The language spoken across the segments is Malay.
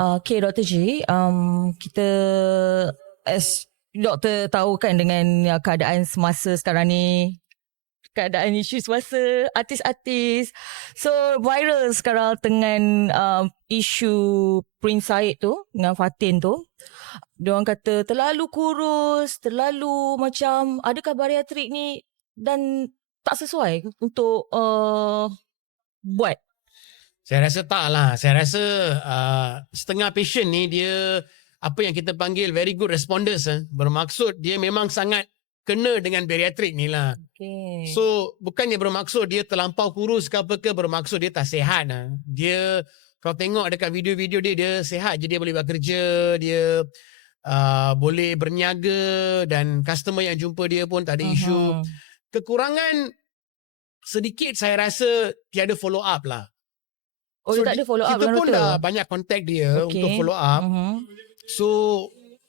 Okay, Dr. G, kita as doktor tahu kan dengan keadaan semasa sekarang ni, keadaan isu semasa artis-artis. So viral sekarang dengan isu Prince Syed tu dengan Fatin tu. Diorang kata terlalu kurus, terlalu macam adakah bariatrik ni dan tak sesuai untuk buat. Saya rasa tak lah. Saya rasa setengah patient ni dia apa yang kita panggil very good responders. Bermaksud dia memang sangat kena dengan bariatrik ni lah. Okay. So bukannya bermaksud dia terlampau kurus ke apa ke, bermaksud dia tak sihat lah. Dia kalau tengok dekat video-video dia sihat je, dia boleh bekerja, dia boleh berniaga dan customer yang jumpa dia pun tak ada isu. Kekurangan sedikit saya rasa tiada follow up lah. Oh, so, dia tak ada follow up. Kita pun dah banyak contact dia untuk follow up. So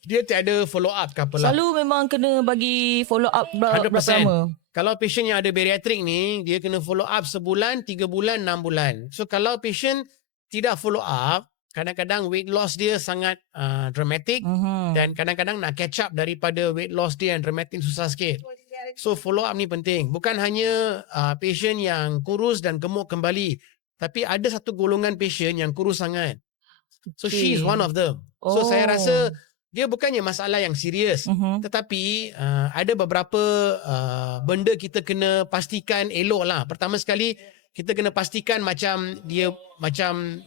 dia tiada follow up ke apalah. Selalu memang kena bagi follow up berapa lama? Kalau patient yang ada bariatrik ni, dia kena follow up sebulan, 3 bulan, 6 bulan. So kalau patient tidak follow up, kadang-kadang weight loss dia sangat dramatic dan kadang-kadang nak catch up daripada weight loss dia yang dramatic susah sikit. So follow up ni penting. Bukan hanya patient yang kurus dan gemuk kembali, tapi ada satu golongan patient yang kurus sangat. So she is one of them. So saya rasa dia bukannya masalah yang serius, tetapi ada beberapa benda kita kena pastikan elok lah. Pertama sekali, kita kena pastikan macam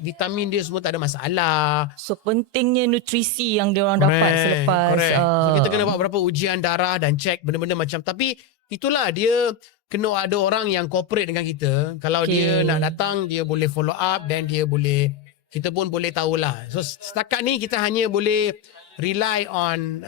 vitamin dia semua tak ada masalah. So pentingnya nutrisi yang dia orang dapat selepas. So kita kena buat beberapa ujian darah dan check benda-benda macam. Tapi itulah dia kena ada orang yang cooperate dengan kita. Kalau dia nak datang, dia boleh follow up dan kita pun boleh tahulah. So setakat ni kita hanya boleh rely on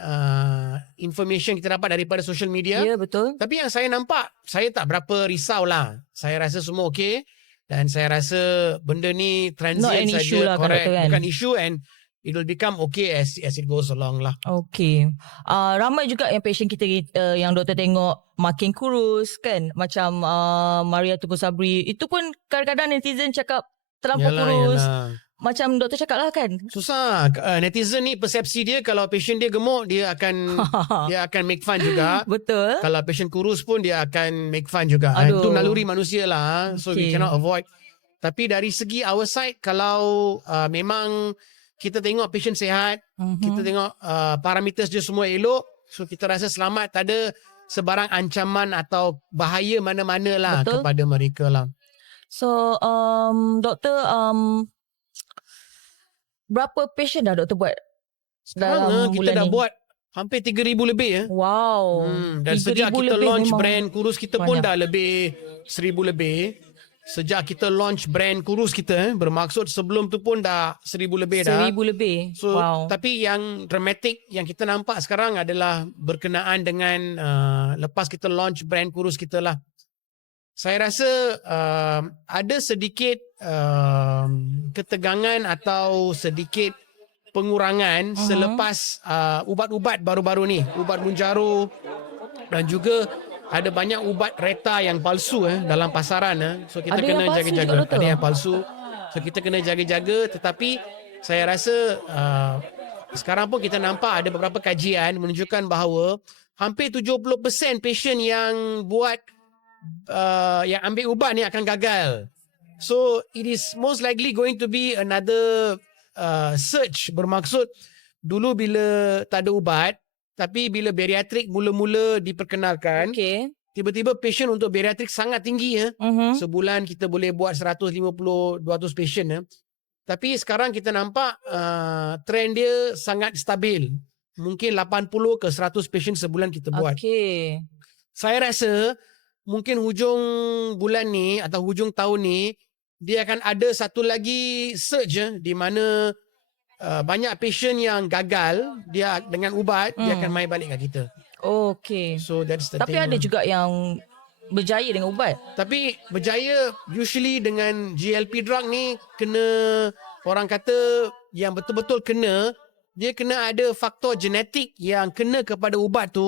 information kita dapat daripada social media. Ya, betul. Tapi yang saya nampak, saya tak berapa risau lah. Saya rasa semua okey. Dan saya rasa benda ni transient saja. Not an issue lah, correct. Kan? Bukan issue and it will become okay as it goes along lah. Okay. Ramai juga yang patient kita yang doktor tengok makin kurus kan. Macam Maria Tunggu Sabri. Itu pun kadang-kadang netizen cakap terlampau kurus. Macam doktor cakap lah kan. Susah. Netizen ni persepsi dia kalau patient dia gemuk dia akan make fun juga. Betul. Kalau patient kurus pun dia akan make fun juga. Itu naluri manusia lah. So we cannot avoid. Tapi dari segi our side, kalau memang kita tengok patient sihat, kita tengok parameters dia semua elok, so kita rasa selamat, tak ada sebarang ancaman atau bahaya mana-mana lah. Betul. Kepada mereka lah. So doktor, berapa patient dah doktor buat dalam kita bulan dah ni? buat hampir 3,000 lebih ya. Wow. Dan sejak kita launch brand kurus kita pun dah lebih 1,000 lebih. Sejak kita launch brand kurus kita, bermaksud sebelum tu pun dah 1,000 lebih dah. 1,000 lebih. So, tapi yang dramatic yang kita nampak sekarang adalah berkenaan dengan lepas kita launch brand kurus kita lah. Saya rasa ada sedikit ketegangan atau sedikit pengurangan selepas ubat-ubat baru-baru ni. Ubat Mounjaro dan juga ada banyak ubat reta yang palsu dalam pasaran. So kita kena jaga-jaga. Ada yang palsu. So kita kena jaga-jaga. Tetapi saya rasa sekarang pun kita nampak ada beberapa kajian menunjukkan bahawa hampir 70% patient yang buat yang ambil ubat ni akan gagal. So it is most likely going to be another surge. Bermaksud dulu bila tak ada ubat, tapi bila bariatrik mula-mula diperkenalkan, tiba-tiba patient untuk bariatrik sangat tinggi. Sebulan kita boleh buat 150-200 patient. Tapi sekarang kita nampak trend dia sangat stabil. Mungkin 80 ke 100 patient sebulan kita buat. Saya rasa mungkin hujung bulan ni atau hujung tahun ni, dia akan ada satu lagi surge di mana banyak patient yang gagal dia dengan ubat, dia akan mai balik kat kita. So that's the Tapi thing. ada juga yang berjaya dengan ubat. Tapi berjaya usually dengan GLP drug ni kena, orang kata yang betul-betul kena, dia kena ada faktor genetik yang kena kepada ubat tu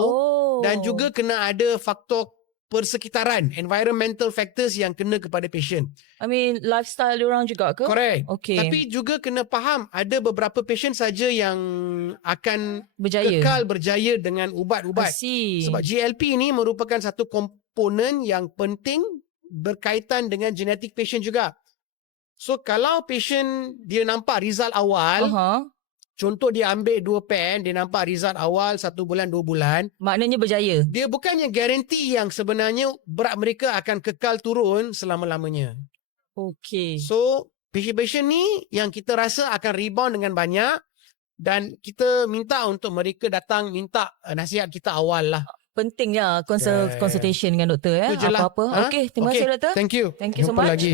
dan juga kena ada faktor persekitaran, environmental factors yang kena kepada patient. I mean, lifestyle diorang juga ke? Correct. Okay. Tapi juga kena faham ada beberapa patient saja yang akan Berjaya. kekal berjaya dengan I ubat-ubat. see. Sebab GLP ni merupakan satu komponen yang penting berkaitan dengan genetic patient juga. So kalau patient dia nampak result awal, contoh dia ambil 2 pen, dia nampak result awal 1 bulan 2 bulan, Maknanya berjaya. dia bukannya garanti yang sebenarnya berat mereka akan kekal turun selama-lamanya. Okay. So patient-patient ni yang kita rasa akan rebound dengan banyak dan kita minta untuk mereka datang minta nasihat kita awal lah. Pentingnya Yeah. consultation dengan doktor Itu je lah. apa-apa. Okay, terima kasih doktor. Thank you. Thank you so Jumpa much. lagi.